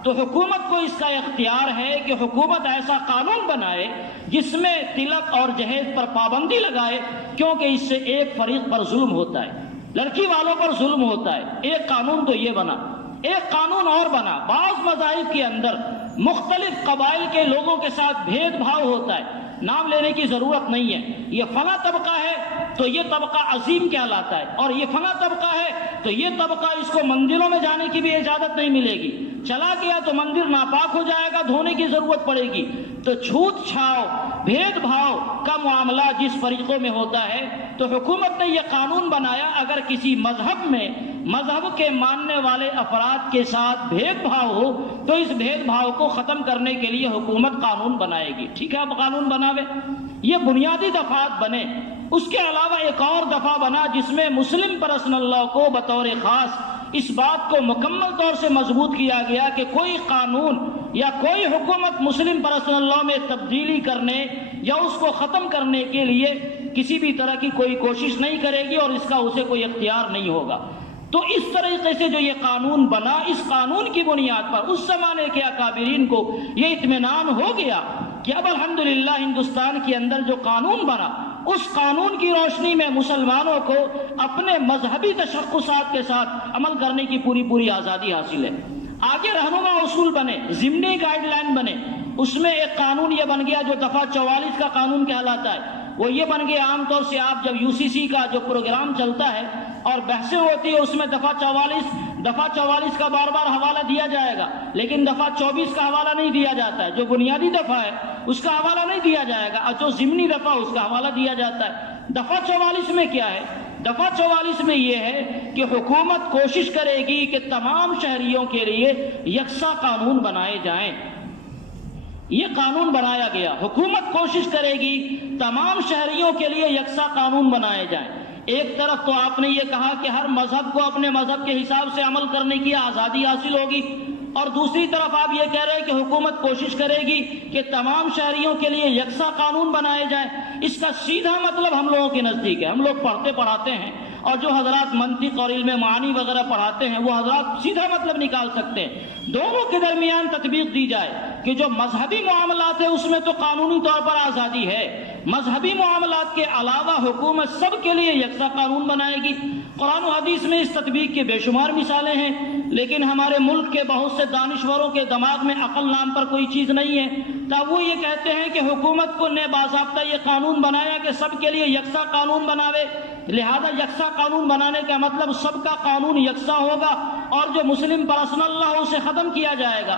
تو حکومت کو اس کا اختیار ہے کہ حکومت ایسا قانون بنائے جس میں تلک اور جہیز پر پابندی لگائے، کیونکہ اس سے ایک فریق پر ظلم ہوتا ہے، لڑکی والوں پر ظلم ہوتا ہے۔ ایک قانون تو یہ بنا۔ ایک قانون اور بنا، بعض مذاہب کے اندر مختلف قبائل کے لوگوں کے ساتھ بھید بھاؤ ہوتا ہے، نام لینے کی ضرورت نہیں ہے، یہ فلاں طبقہ ہے تو یہ طبقہ عظیم کہلاتا ہے، اور یہ فلاں طبقہ ہے تو یہ طبقہ اس کو مندروں میں جانے کی بھی اجازت نہیں ملے گی، چلا گیا تو مندر ناپاک ہو جائے گا، دھونے کی ضرورت پڑے گی۔ تو چھوت چھاؤ، بھید بھاؤ کا معاملہ جس فریقوں میں ہوتا ہے، تو حکومت نے یہ قانون بنایا اگر کسی مذہب میں مذہب کے ماننے والے افراد کے ساتھ بھید بھاؤ ہو تو اس بھید بھاؤ کو ختم کرنے کے لیے حکومت قانون بنائے گی۔ ٹھیک ہے، اب قانون بناوے، یہ بنیادی دفعات بنے۔ اس کے علاوہ ایک اور دفعہ بنا جس میں مسلم پرسنل لاء کو بطور خاص اس بات کو مکمل طور سے مضبوط کیا گیا کہ کوئی قانون یا کوئی حکومت مسلم پرسنل لاء میں تبدیلی کرنے یا اس کو ختم کرنے کے لیے کسی بھی طرح کی کوئی کوشش نہیں کرے گی اور اس کا اسے کوئی اختیار نہیں ہوگا۔ تو اس طریقے سے جو یہ قانون بنا، اس قانون کی بنیاد پر اس زمانے کے اکابرین کو یہ اطمینان ہو گیا کہ اب الحمدللہ ہندوستان کے اندر جو قانون بنا، اس قانون کی روشنی میں مسلمانوں کو اپنے مذہبی تشخصات کے ساتھ عمل کرنے کی پوری آزادی حاصل ہے۔ آگے رہنما اصول بنے، ضمنی گائیڈ لائن بنے، اس میں ایک قانون یہ بن گیا جو دفعہ 44 کا قانون کہلاتا ہے، وہ یہ بن گیا عام طور سے آپ جب UCC کا جو پروگرام چلتا ہے اور بحثیں ہوتی ہے اس میں دفعہ 44 کا بار بار حوالہ دیا جائے گا، لیکن دفعہ 24 کا حوالہ نہیں دیا جاتا ہے، جو بنیادی دفعہ ہے اس کا حوالہ نہیں دیا جائے گا، اور جو ضمنی دفعہ اس کا حوالہ دیا جاتا ہے۔ دفعہ 44 میں کیا ہے؟ دفعہ 44 میں یہ ہے کہ حکومت کوشش کرے گی کہ تمام شہریوں کے لیے یکساں قانون بنائے جائیں۔ یہ قانون بنایا گیا، حکومت کوشش کرے گی تمام شہریوں کے لیے یکساں قانون بنائے جائیں۔ ایک طرف تو آپ نے یہ کہا کہ ہر مذہب کو اپنے مذہب کے حساب سے عمل کرنے کی آزادی حاصل ہوگی، اور دوسری طرف آپ یہ کہہ رہے ہیں کہ حکومت کوشش کرے گی کہ تمام شہریوں کے لیے یکساں قانون بنائے جائیں۔ اس کا سیدھا مطلب ہم لوگوں کے نزدیک ہے، ہم لوگ پڑھتے پڑھاتے ہیں، اور جو حضرات منطق اور علم معانی وغیرہ پڑھاتے ہیں وہ حضرات سیدھا مطلب نکال سکتے ہیں۔ دونوں کے درمیان تطبیق دی جائے کہ جو مذہبی معاملات ہیں اس میں تو قانونی طور پر آزادی ہے، مذہبی معاملات کے علاوہ حکومت سب کے لیے یکساں قانون بنائے گی۔ قرآن و حدیث میں اس تطبیق کے بے شمار مثالیں ہیں، لیکن ہمارے ملک کے بہت سے دانشوروں کے دماغ میں عقل نام پر کوئی چیز نہیں ہے، تب وہ یہ کہتے ہیں کہ حکومت کو نے باضابطہ یہ قانون بنایا کہ سب کے لیے یکساں قانون بناوے، لہذا یکساں قانون بنانے کا مطلب سب کا قانون یکساں ہوگا اور جو مسلم پرسنل لاء اسے ختم کیا جائے گا۔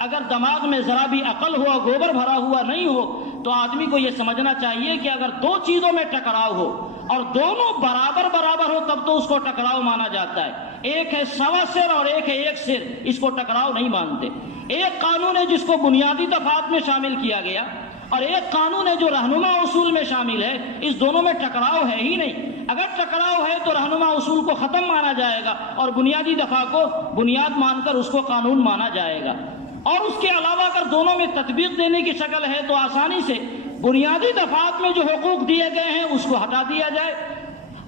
اگر دماغ میں ذرا بھی عقل ہو، گوبر بھرا ہوا نہیں ہو، تو آدمی کو یہ سمجھنا چاہیے کہ اگر دو چیزوں میں ٹکراؤ ہو اور دونوں برابر ہو تب تو اس کو ٹکراؤ مانا جاتا ہے۔ ایک ہے سوا سر اور ایک ہے ایک سر، اس کو ٹکراؤ نہیں مانتے۔ ایک قانون ہے جس کو بنیادی دفعات میں شامل کیا گیا، اور ایک قانون ہے جو رہنما اصول میں شامل ہے، اس دونوں میں ٹکراؤ ہے ہی نہیں۔ اگر ٹکراؤ ہے تو رہنما اصول کو ختم مانا جائے گا اور بنیادی دفعہ کو بنیاد مان کر اس کو قانون مانا جائے گا۔ اور اس کے علاوہ اگر دونوں میں تطبیق دینے کی شکل ہے تو آسانی سے بنیادی دفعات میں جو حقوق دیے گئے ہیں اس کو ہٹا دیا جائے،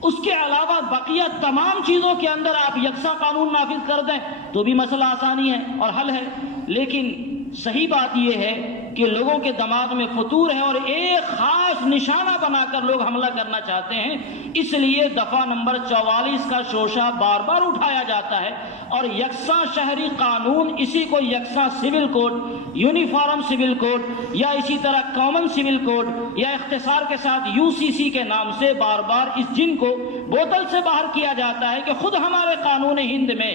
اس کے علاوہ بقیہ تمام چیزوں کے اندر آپ یکساں قانون نافذ کر دیں تو بھی مسئلہ آسانی ہے اور حل ہے۔ لیکن صحیح بات یہ ہے کہ لوگوں کے دماغ میں فطور ہے اور ایک خاص نشانہ بنا کر لوگ حملہ کرنا چاہتے ہیں، اس لیے دفعہ نمبر 44 کا شوشہ بار بار اٹھایا جاتا ہے، اور یکساں شہری قانون، اسی کو یکساں civil code, uniform civil code, یا اسی طرح کامن سول کوڈ، یا اختصار کے ساتھ UCC کے نام سے بار بار اس جن کو بوتل سے باہر کیا جاتا ہے کہ خود ہمارے قانون ہند میں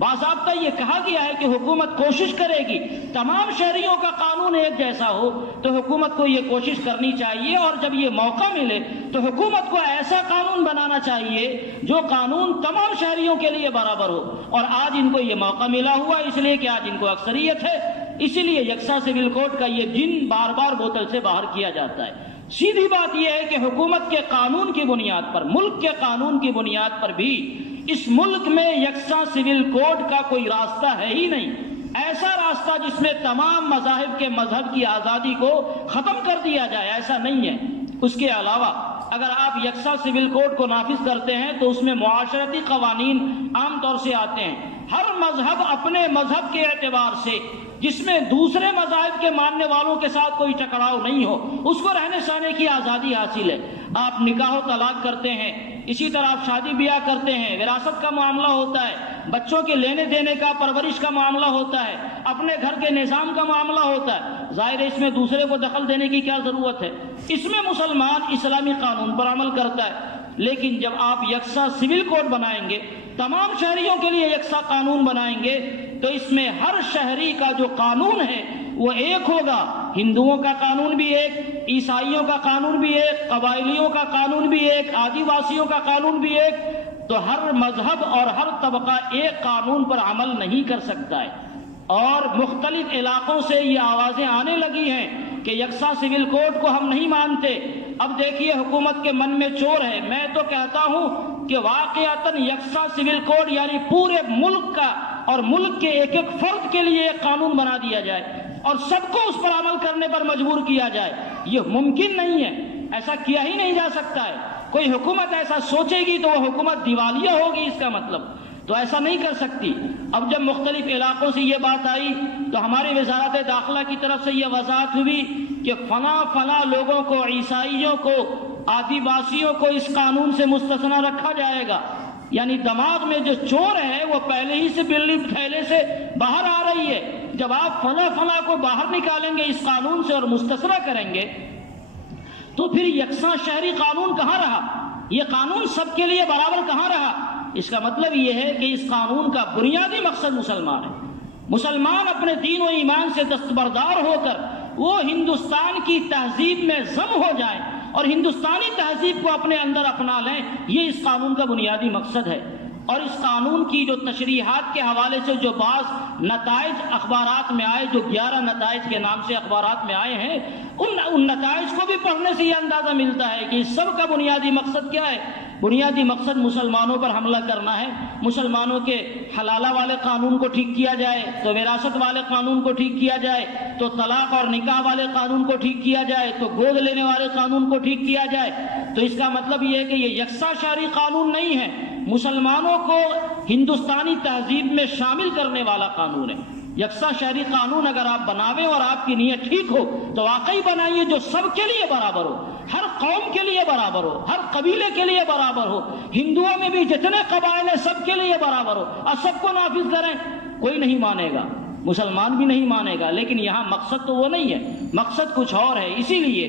باضابطہ یہ کہا گیا ہے کہ حکومت کوشش کرے گی تمام شہریوں کا قانون ایک جیسا ہو، تو حکومت کو یہ کوشش کرنی چاہیے، اور جب یہ موقع ملے تو حکومت کو ایسا قانون بنانا چاہیے جو قانون تمام شہریوں کے لیے برابر ہو، اور آج ان کو یہ موقع ملا ہوا اس لیے کہ آج ان کو اکثریت ہے، اسی لیے یکساں سول کوڈ کا یہ جن بار بار بوتل سے باہر کیا جاتا ہے۔ سیدھی بات یہ ہے کہ حکومت کے قانون کی بنیاد پر، ملک کے قانون کی بنیاد پر بھی اس ملک میں یکساں سول کوڈ کا کوئی راستہ ہے ہی نہیں، ایسا راستہ جس میں تمام مذاہب کے مذہب کی آزادی کو ختم کر دیا جائے، ایسا نہیں ہے۔ اس کے علاوہ اگر آپ یکساں سول کوڈ کو نافذ کرتے ہیں تو اس میں معاشرتی قوانین عام طور سے آتے ہیں، ہر مذہب اپنے مذہب کے اعتبار سے جس میں دوسرے مذاہب کے ماننے والوں کے ساتھ کوئی ٹکراؤ نہیں ہو، اس کو رہنے سہنے کی آزادی حاصل ہے۔ آپ نکاح و طلاق کرتے ہیں، اسی طرح آپ شادی بیاہ کرتے ہیں، وراثت کا معاملہ ہوتا ہے، بچوں کے لینے دینے کا، پرورش کا معاملہ ہوتا ہے، اپنے گھر کے نظام کا معاملہ ہوتا ہے۔ ظاہر ہے اس میں دوسرے کو دخل دینے کی کیا ضرورت ہے؟ اس میں مسلمان اسلامی قانون پر عمل کرتا ہے۔ لیکن جب آپ یکساں سول کوڈ بنائیں گے، تمام شہریوں کے لیے یکساں قانون بنائیں گے، تو اس میں ہر شہری کا جو قانون ہے وہ ایک ہوگا۔ ہندوؤں کا قانون بھی ایک، عیسائیوں کا قانون بھی ایک، قبائلیوں کا قانون بھی ایک، آدی واسیوں کا قانون بھی ایک۔ تو ہر مذہب اور ہر طبقہ ایک قانون پر عمل نہیں کر سکتا ہے۔ اور مختلف علاقوں سے یہ آوازیں آنے لگی ہیں کہ یکساں سول کوڈ کو ہم نہیں مانتے۔ اب دیکھیے حکومت کے من میں چور ہے۔ میں تو کہتا ہوں کہ واقعتاً یکساں سول کوڈ یعنی پورے ملک کا اور ملک کے ایک ایک فرد کے لیے ایک قانون بنا دیا جائے اور سب کو اس پر عمل کرنے پر مجبور کیا جائے۔ یہ ممکن نہیں ہے، ایسا کیا ہی نہیں جا سکتا ہے۔ کوئی حکومت ایسا سوچے گی تو وہ حکومت دیوالیہ ہوگی، اس کا مطلب تو ایسا نہیں کر سکتی۔ اب جب مختلف علاقوں سے یہ بات آئی تو ہماری وزارت داخلہ کی طرف سے یہ وضاحت ہوئی کہ فلاں لوگوں کو، عیسائیوں کو، آدی واسیوں کو اس قانون سے مستثنی رکھا جائے گا۔ یعنی دماغ میں جو چور ہے وہ پہلے ہی سے بلی تھیلے سے باہر آ رہی ہے۔ جب آپ فلاں کو باہر نکالیں گے اس قانون سے اور مستثنی کریں گے تو پھر یکساں شہری قانون کہاں رہا؟ یہ قانون سب کے لیے برابر کہاں رہا؟ اس کا مطلب یہ ہے کہ اس قانون کا بنیادی مقصد مسلمان ہے۔ مسلمان اپنے دین و ایمان سے دستبردار ہو کر وہ ہندوستان کی تہذیب میں ضم ہو جائیں اور ہندوستانی تہذیب کو اپنے اندر اپنا لیں، یہ اس قانون کا بنیادی مقصد ہے۔ اور اس قانون کی جو تشریحات کے حوالے سے جو بعض نتائج اخبارات میں آئے، جو 11 نتائج کے نام سے اخبارات میں آئے ہیں، ان نتائج کو بھی پڑھنے سے یہ اندازہ ملتا ہے کہ اس سب کا بنیادی مقصد کیا ہے۔ بنیادی مقصد مسلمانوں پر حملہ کرنا ہے۔ مسلمانوں کے حلالہ والے قانون کو ٹھیک کیا جائے تو وراثت والے قانون کو ٹھیک کیا جائے، تو طلاق اور نکاح والے قانون کو ٹھیک کیا جائے، تو گود لینے والے قانون کو ٹھیک کیا جائے۔ تو اس کا مطلب یہ ہے کہ یہ یکساں شہری قانون نہیں ہے، مسلمانوں کو ہندوستانی تہذیب میں شامل کرنے والا قانون ہے۔ یکساں شہری قانون اگر آپ بناویں اور آپ کی نیت ٹھیک ہو تو واقعی بنائیے جو سب کے لیے برابر ہو، ہر قوم کے لیے برابر ہو، ہر قبیلے کے لیے برابر ہو، ہندوؤں میں بھی جتنے قبائل ہیں سب کے لیے برابر ہو اور سب کو نافذ کریں۔ کوئی نہیں مانے گا، مسلمان بھی نہیں مانے گا، لیکن یہاں مقصد تو وہ نہیں ہے، مقصد کچھ اور ہے۔ اسی لیے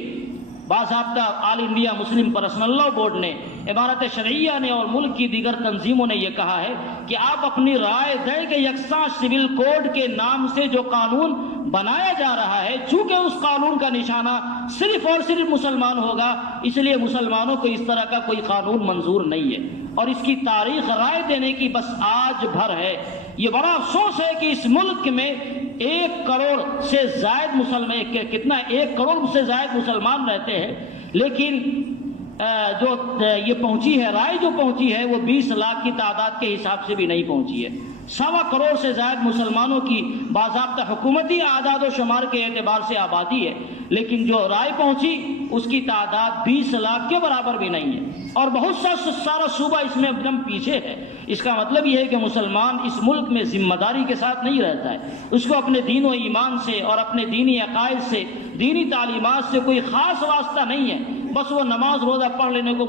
باضابطہ all India Muslim personal law board نے، امارت شرعیہ نے اور ملک کی دیگر تنظیموں نے یہ کہا ہے کہ آپ اپنی رائے دیں کہ یکساں سول کوڈ کے نام سے جو قانون بنایا جا رہا ہے، چونکہ اس قانون کا نشانہ صرف اور صرف مسلمان ہوگا، اس لیے مسلمانوں کو اس طرح کا کوئی قانون منظور نہیں ہے اور اس کی تاریخ رائے دینے کی بس آج بھر ہے۔ یہ بڑا افسوس ہے کہ اس ملک میں 1 کروڑ سے زائد مسلمان، کتنا 1 کروڑ سے زائد مسلمان رہتے ہیں، لیکن جو یہ پہنچی ہے رائے جو پہنچی ہے وہ 20 لاکھ کی تعداد کے حساب سے بھی نہیں پہنچی ہے۔ 1.25 کروڑ سے زائد مسلمانوں کی باضابطہ حکومتی اعداد و شمار کے اعتبار سے آبادی ہے، لیکن جو رائے پہنچی اس کی تعداد 20 لاکھ کے برابر بھی نہیں ہے اور بہت سارا صوبہ اس میں ایک دم پیچھے ہے۔ اس کا مطلب یہ ہے کہ مسلمان اس ملک میں ذمہ داری کے ساتھ نہیں رہتا ہے، اس کو اپنے دین و ایمان سے اور اپنے دینی عقائد سے، دینی تعلیمات سے کوئی خاص واسطہ نہیں ہے، بس وہ نماز روزہ پڑھ لینے کو